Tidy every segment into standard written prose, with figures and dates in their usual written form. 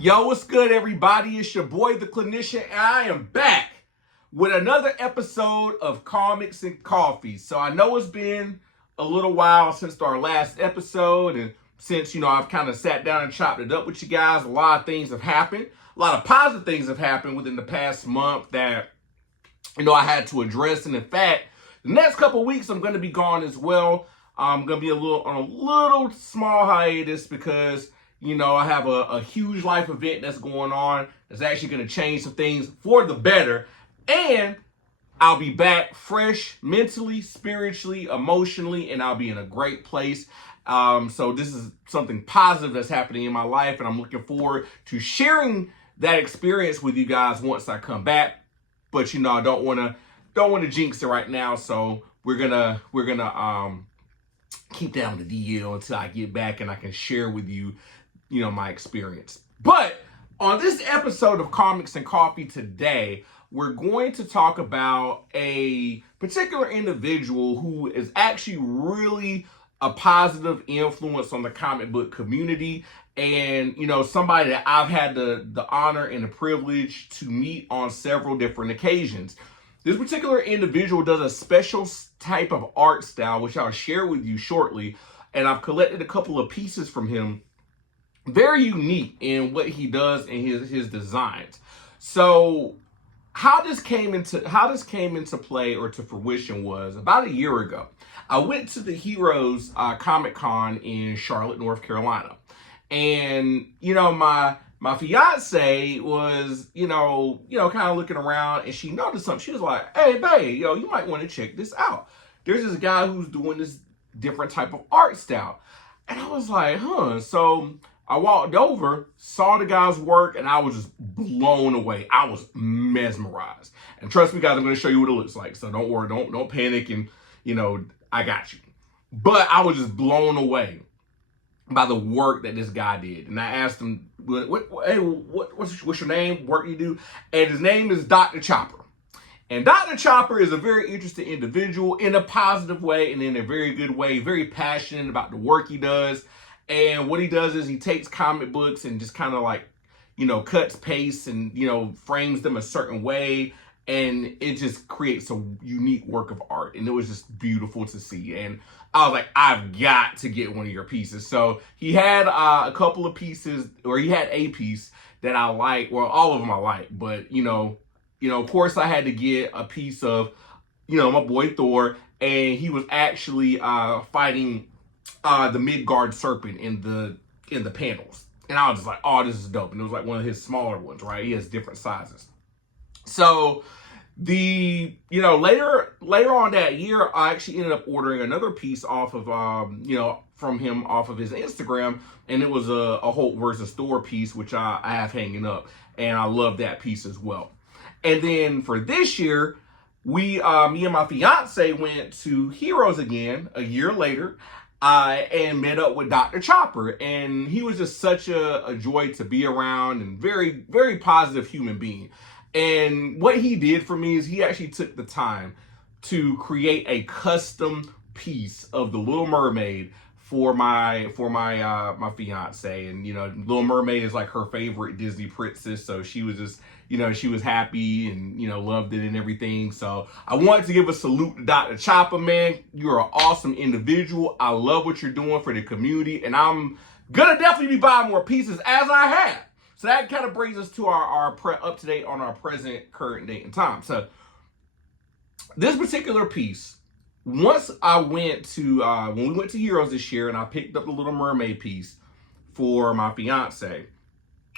Yo, what's good, everybody? It's your boy, the clinician, and I am back with another episode of Comics and Coffee. So I know it's been a little while since our last episode, and since, I've kind of sat down and chopped it up with you guys, a lot of things have happened. A lot of positive things have happened within the past month that, I had to address. And in fact, the next couple weeks, I'm going to be gone as well. I'm going to be on a little small hiatus because I have a huge life event that's going on that's actually going to change some things for the better. And I'll be back fresh mentally, spiritually, emotionally, and I'll be in a great place. So this is something positive that's happening in my life, and I'm looking forward to sharing that experience with you guys once I come back. But I don't want to jinx it right now, so we're gonna keep that on the DL until I get back and I can share with you my experience. But on this episode of Comics and Coffee today, we're going to talk about a particular individual who is actually really a positive influence on the comic book community, and somebody that I've had the honor and the privilege to meet on several different occasions. This particular individual does a special type of art style, which I'll share with you shortly, and I've collected a couple of pieces from him. Very unique in what he does in his designs. So how this came into play or to fruition was about a year ago. I went to the Heroes Comic Con in Charlotte, North Carolina, and my fiance was kind of looking around, and she noticed something. She was like, "Hey, babe, you might want to check this out. There's this guy who's doing this different type of art style," and I was like, "Huh." So I walked over, saw the guy's work, and I was just blown away. I was mesmerized. And trust me, guys, I'm going to show you what it looks like. So don't worry, don't panic, and I got you. But I was just blown away by the work that this guy did. And I asked him, what's your name? Work you do? And his name is Docto Chopper. And Docto Chopper is a very interesting individual in a positive way and in a very good way, very passionate about the work he does. And what he does is he takes comic books and just kind of cuts, pastes, and, frames them a certain way. And it just creates a unique work of art. And it was just beautiful to see. And I was like, I've got to get one of your pieces. So he had a couple of pieces, or he had a piece that I like. Well, all of them I like. But, of course I had to get a piece of, my boy Thor. And he was actually fighting the Midgard serpent in the panels, and I was just like, "Oh, this is dope!" And it was like one of his smaller ones, right? He has different sizes. So later on that year, I actually ended up ordering another piece off of from him off of his Instagram, and it was a Hulk versus Thor piece, which I have hanging up, and I love that piece as well. And then for this year, me and my fiance went to Heroes again a year later. And met up with Docto Chopper, and he was just such a joy to be around, and very, very positive human being. And what he did for me is he actually took the time to create a custom piece of the Little Mermaid for my fiance. And Little Mermaid is like her favorite Disney princess, so she was just she was happy and loved it and everything. So I wanted to give a salute to Docto Chopper, man. You're an awesome individual. I love what you're doing for the community, and I'm gonna definitely be buying more pieces as I have. So that kind of brings us to our up to date on our current date and time. So this particular piece, once I went to when we went to Heroes this year, and I picked up the Little Mermaid piece for my fiance,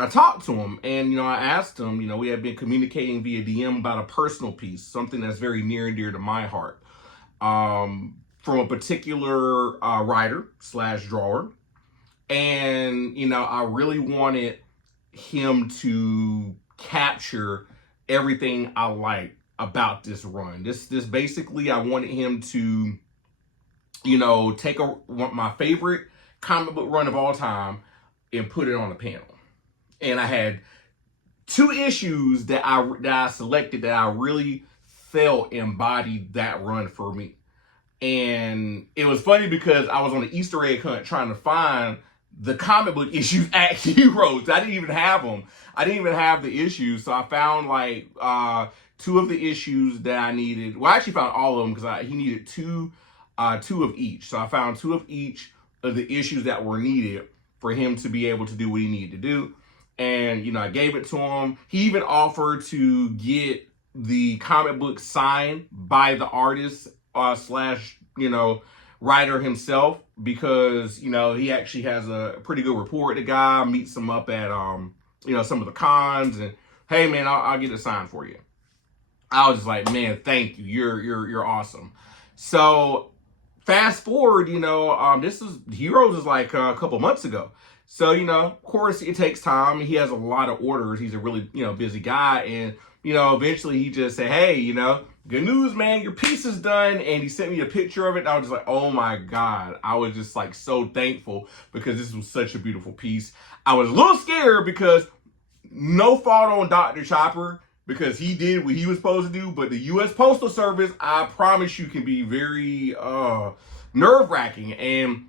I talked to him, and I asked him, we had been communicating via DM about a personal piece, something that's very near and dear to my heart, from a particular writer / drawer. And I really wanted him to capture everything I like about this run. This basically, I wanted him to take my favorite comic book run of all time and put it on a panel. And I had two issues that I selected that I really felt embodied that run for me. And it was funny because I was on the Easter egg hunt trying to find the comic book issues at Heroes. I didn't even have them. I didn't even have the issues. So I found like two of the issues that I needed. Well, I actually found all of them because he needed two of each. So I found two of each of the issues that were needed for him to be able to do what he needed to do. And, you know, I gave it to him. He even offered to get the comic book signed by the artist slash, you know, writer himself, because, you know, he actually has a pretty good rapport with the guy, meets him up at, you know, some of the cons, and, hey, man, I'll get it signed for you. I was just like, man, thank you. You're awesome. So fast forward, you know, this is Heroes is like a couple months ago. So, you know, of course, it takes time. He has a lot of orders. He's a really, you know, busy guy. And, you know, eventually he just said, hey, you know, good news, man, your piece is done. And he sent me a picture of it. And I was just like, oh, my God. I was just like so thankful because this was such a beautiful piece. I was a little scared because no fault on Doctor Chopper, because he did what he was supposed to do. But the U.S. Postal Service, I promise you, can be very nerve-wracking. And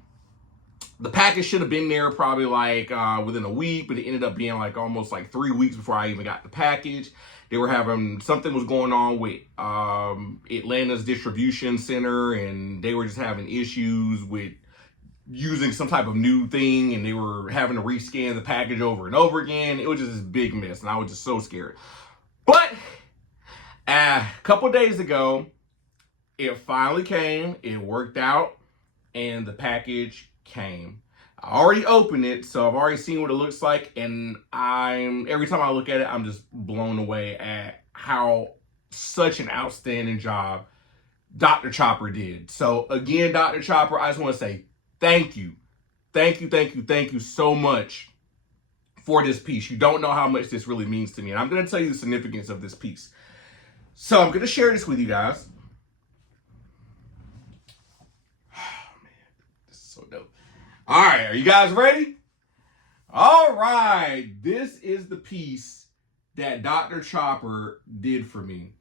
the package should have been there probably like within a week, but it ended up being like almost like 3 weeks before I even got the package. They were having, something was going on with Atlanta's distribution center, and they were just having issues with using some type of new thing, and they were having to rescan the package over and over again. It was just this big mess, and I was just so scared. But a couple days ago, it finally came. It worked out, and the package came. I already opened it, so I've already seen what it looks like, and every time I look at it, I'm just blown away at how such an outstanding job Dr. Chopper did. So again, Dr. Chopper, I just want to say thank you. Thank you so much for this piece. You don't know how much this really means to me, and I'm going to tell you the significance of this piece. So I'm going to share this with you guys. Dope. All right, are you guys ready? All right, this is the piece that Dr. Chopper did for me.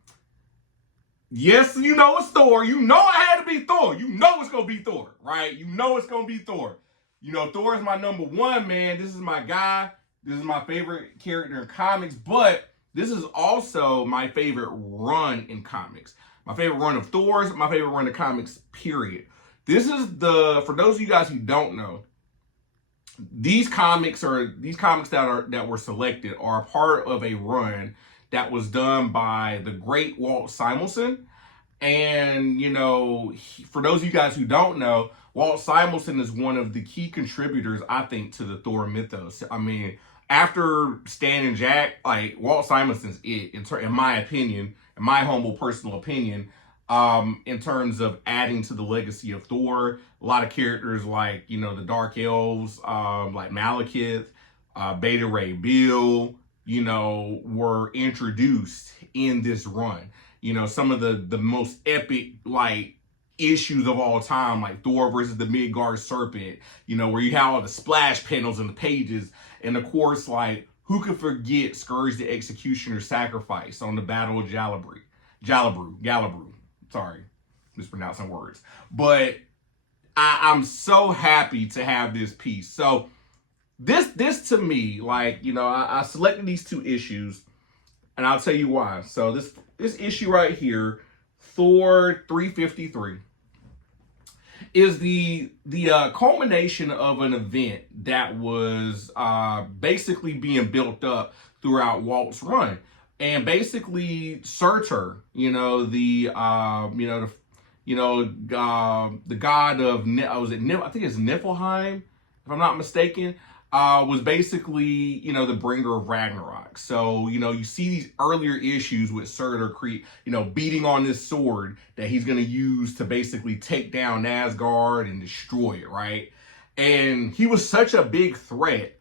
Yes, you know it's Thor. You know it had to be Thor. You know it's going to be Thor, right? You know it's going to be Thor. You know, Thor is my number one, man. This is my guy. This is my favorite character in comics, but this is also my favorite run in comics. My favorite run of Thor's, my favorite run of comics, period. This is for those of you guys who don't know, these comics that were selected are a part of a run that was done by the great Walt Simonson. And, you know, for those of you guys who don't know, Walt Simonson is one of the key contributors, I think, to the Thor mythos. I mean, after Stan and Jack, like, Walt Simonson's it, in my opinion, in my humble personal opinion. In terms of adding to the legacy of Thor. A lot of characters like, you know, the Dark Elves, like Malekith, Beta Ray Bill, you know, were introduced in this run. You know, some of the most epic, like, issues of all time, like Thor versus the Midgard Serpent, you know, where you have all the splash panels in the pages. And of course, like, who could forget Scourge the Executioner's sacrifice on the Battle of Galabru. Sorry, mispronouncing words. But I'm so happy to have this piece. So this to me, like, you know, I selected these two issues, and I'll tell you why. So this issue right here, Thor 353, is the culmination of an event that was basically being built up throughout Walt's run. And basically, Surtur, you know, the god of I think it's Niflheim, if I'm not mistaken, was basically, you know, the bringer of Ragnarok. So, you know, you see these earlier issues with Surtur, you know, beating on this sword that he's going to use to basically take down Asgard and destroy it, right? And he was such a big threat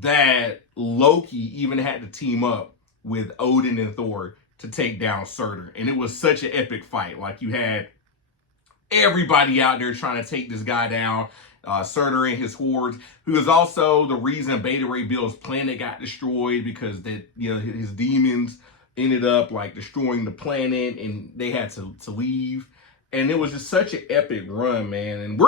that Loki even had to team up with Odin and Thor to take down Surtur. And it was such an epic fight. Like, you had everybody out there trying to take this guy down. Surtur and his hordes, who is also the reason Beta Ray Bill's planet got destroyed, because his demons ended up like destroying the planet and they had to leave. And it was just such an epic run, man. And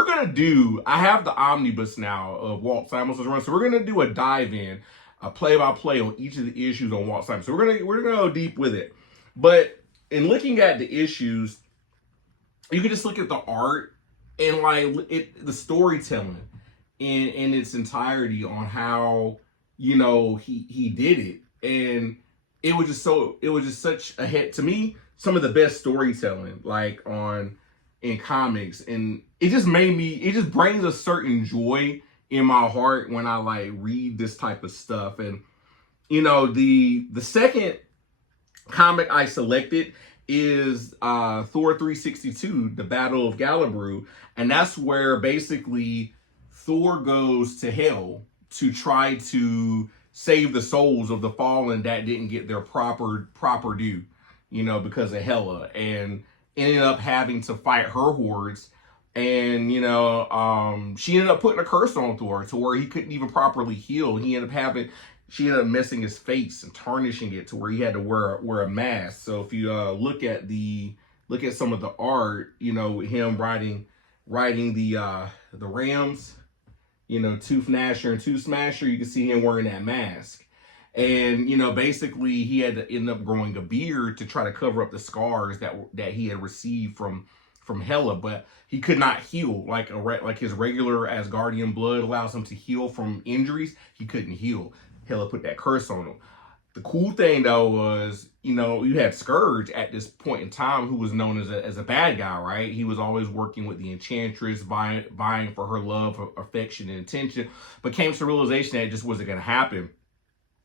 I have the omnibus now of Walt Simonson run, so we're gonna do a dive in, a play-by-play on each of the issues on Walt Simonson. So we're gonna go deep with it. But in looking at the issues, you can just look at the art and the storytelling in its entirety on how he did it. And it was just such a hit to me. Some of the best storytelling in comics, and it just brings a certain joy in my heart when I read this type of stuff. And the second comic I selected is Thor 362, The Battle of Galabru, and that's where basically Thor goes to hell to try to save the souls of the fallen that didn't get their proper due, because of Hela, and ended up having to fight her hordes. And she ended up putting a curse on Thor to where he couldn't even properly heal. She ended up messing his face and tarnishing it to where he had to wear a mask. So if you look at some of the art, him riding the Rams, Tooth Gnasher and Tooth Smasher, you can see him wearing that mask. And basically he had to end up growing a beard to try to cover up the scars that he had received from Hela, but he could not heal like his regular Asgardian blood allows him to heal from injuries. He couldn't heal. Hela put that curse on him. The cool thing though was, you had Scourge at this point in time, who was known as a bad guy, right? He was always working with the Enchantress, vying for her love, her affection, and attention, but came to the realization that it just wasn't going to happen.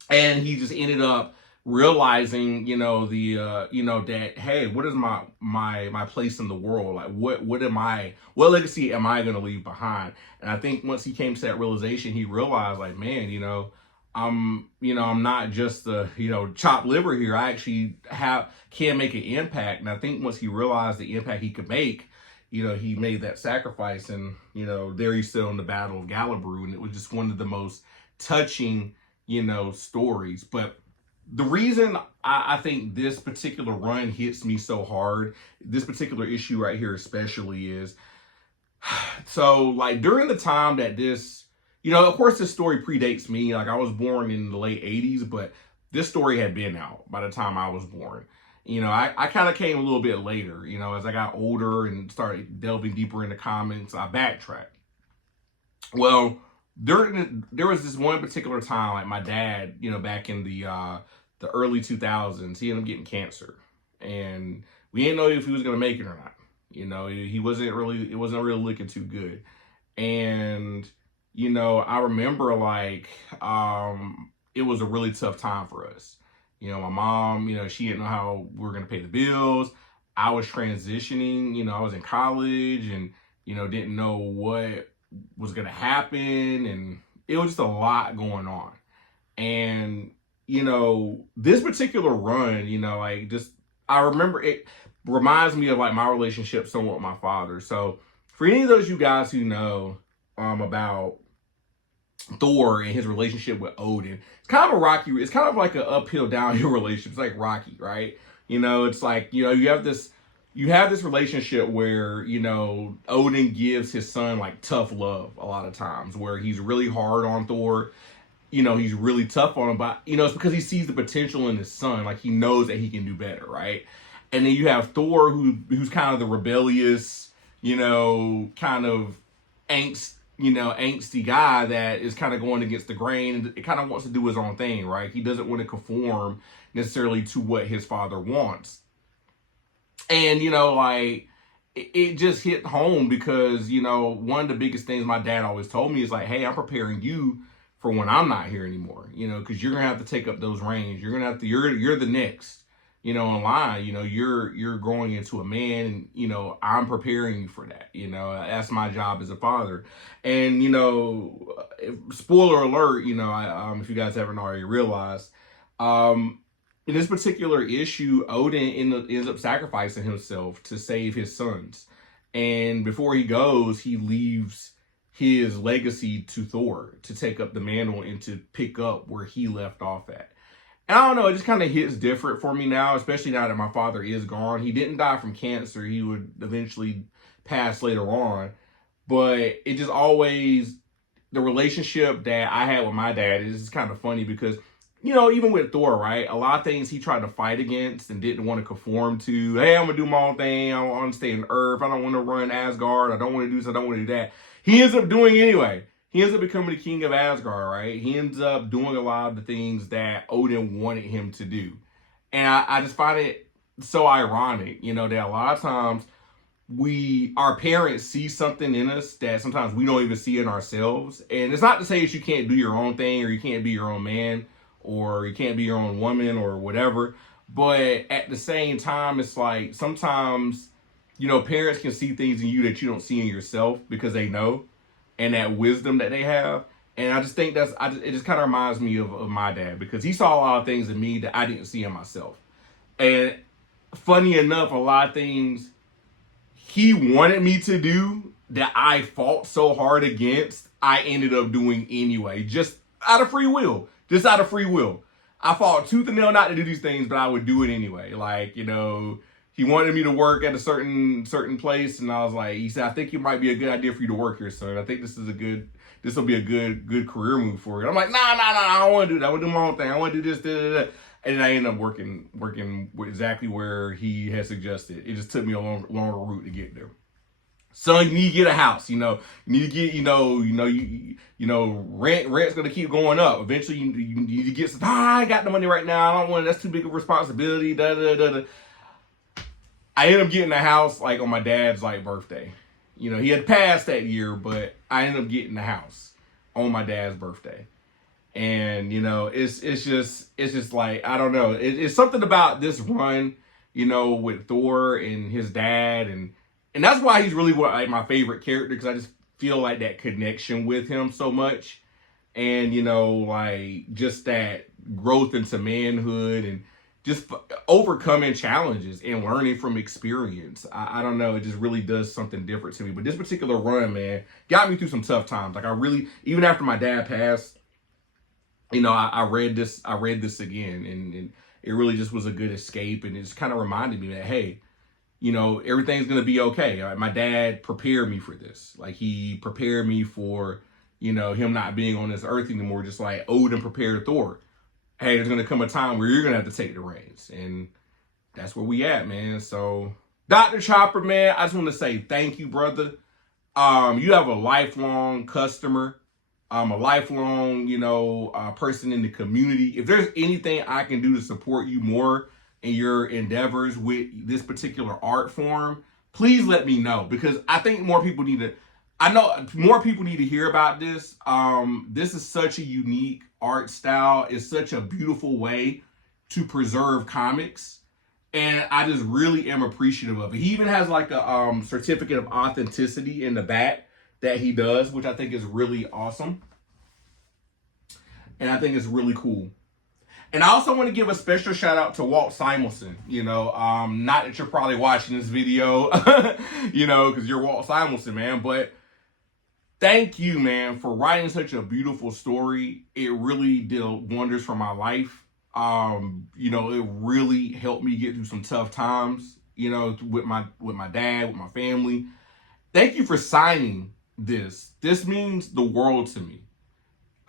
And he just ended up realizing, that, hey, what is my place in the world? Like, what legacy am I going to leave behind? And I think once he came to that realization, he realized, like, man, I'm not just the, chopped liver here. I actually can make an impact. And I think once he realized the impact he could make, he made that sacrifice. And, there he's still in the Battle of Galabru. And it was just one of the most touching, stories. But the reason I think this particular run hits me so hard, this particular issue right here especially, is so during the time that this, of course this story predates me. I was born in the late 80s, but this story had been out by the time I was born. I kind of came a little bit later, as I got older and started delving deeper into comics, I backtracked. Well, there was this one particular time, my dad, back in the early 2000s, he ended up getting cancer, and we didn't know if he was going to make it or not. It wasn't really looking too good. And, I remember it was a really tough time for us. My mom, she didn't know how we were going to pay the bills. I was transitioning, I was in college and, didn't know what was going to happen. And it was just a lot going on. And, this particular run, I remember it reminds me of my relationship somewhat with my father. So for any of those you guys who know about Thor and his relationship with Odin, it's kind of like an uphill downhill relationship. It's like Rocky, right? It's like, you have this relationship where, Odin gives his son tough love a lot of times, where he's really hard on Thor. He's really tough on him, but, it's because he sees the potential in his son. He knows that he can do better, right? And then you have Thor, who's kind of the rebellious, kind of angsty guy that is kind of going against the grain and it kind of wants to do his own thing, right? He doesn't want to conform necessarily to what his father wants. And, it just hit home because, one of the biggest things my dad always told me is hey, I'm preparing you for when I'm not here anymore, because you're going to have to take up those reins. You're going to have to, you're the next, in line, you're growing into a man and, I'm preparing you for that. That's my job as a father. And, spoiler alert, if you guys haven't already realized, in this particular issue, Odin ends up sacrificing himself to save his sons. And before he goes, he leaves his legacy to Thor to take up the mantle and to pick up where he left off at. And I don't know, it just kind of hits different for me now, especially now that my father is gone. He didn't die from cancer. He would eventually pass later on. But it just always, the relationship that I had with my dad is just kind of funny because, even with Thor, right? A lot of things he tried to fight against and didn't want to conform to. Hey, I'm going to do my own thing. I want to stay on Earth. I don't want to run Asgard. I don't want to do this. I don't want to do that. He ends up doing anyway. He ends up becoming the king of Asgard, right? He ends up doing a lot of the things that Odin wanted him to do. And I just find it so ironic, that a lot of times our parents see something in us that sometimes we don't even see in ourselves. And it's not to say that you can't do your own thing or you can't be your own man or you can't be your own woman or whatever. But at the same time, it's like sometimes, parents can see things in you that you don't see in yourself because they know, and that wisdom that they have. And I just think it just kind of reminds me of my dad because he saw a lot of things in me that I didn't see in myself. And funny enough, a lot of things he wanted me to do that I fought so hard against, I ended up doing anyway, just out of free will. Just out of free will. I fought tooth and nail not to do these things, but I would do it anyway. Like, he wanted me to work at a certain place, and I was like, he said, I think it might be a good idea for you to work here, son. I think this will be a good career move for you. I'm like, nah, I don't want to do that. I want to do my own thing. I want to do this, da. And I ended up working exactly where he had suggested. It just took me a longer route to get there. Son, you need to get a house. You need to get, rent's gonna keep going up. Eventually, you need to get some. I ain't got the money right now. I don't want. That's too big of a responsibility. Da. I ended up getting a house like on my dad's birthday. He had passed that year, but I ended up getting the house on my dad's birthday. And it's just like, I don't know. It's something about this run, with Thor and his dad, and that's why he's really my favorite character, because I just feel like that connection with him so much, and just that growth into manhood and just overcoming challenges and learning from experience. I don't know. It just really does something different to me. But this particular run, man, got me through some tough times. Like, I really, even after my dad passed, I read this again, and it really just was a good escape. And it just kind of reminded me that, hey, everything's going to be okay. My dad prepared me for this. Like, he prepared me for, him not being on this earth anymore, just like Odin prepared Thor. Hey, there's going to come a time where you're going to have to take the reins. And that's where we at, man. So, Docto Chopper, man, I just want to say thank you, brother. You have a lifelong customer, a lifelong, person in the community. If there's anything I can do to support you more in your endeavors with this particular art form, please let me know, because I think more people need to hear about this. This is such a unique art style. It's such a beautiful way to preserve comics. And I just really am appreciative of it. He even has like a certificate of authenticity in the back that he does, which I think is really awesome. And I think it's really cool. And I also want to give a special shout out to Walt Simonson. Not that you're probably watching this video, because you're Walt Simonson, man. But thank you, man, for writing such a beautiful story. It really did wonders for my life. It really helped me get through some tough times, with my dad, with my family. Thank you for signing this. This means the world to me.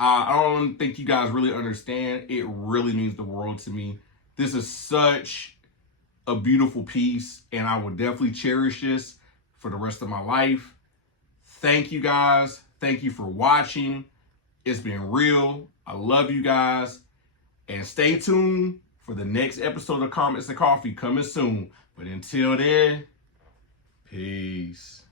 I don't think you guys really understand. It really means the world to me. This is such a beautiful piece, and I will definitely cherish this for the rest of my life. Thank you, guys. Thank you for watching. It's been real. I love you guys. And stay tuned for the next episode of Comics and Coffee coming soon. But until then, peace.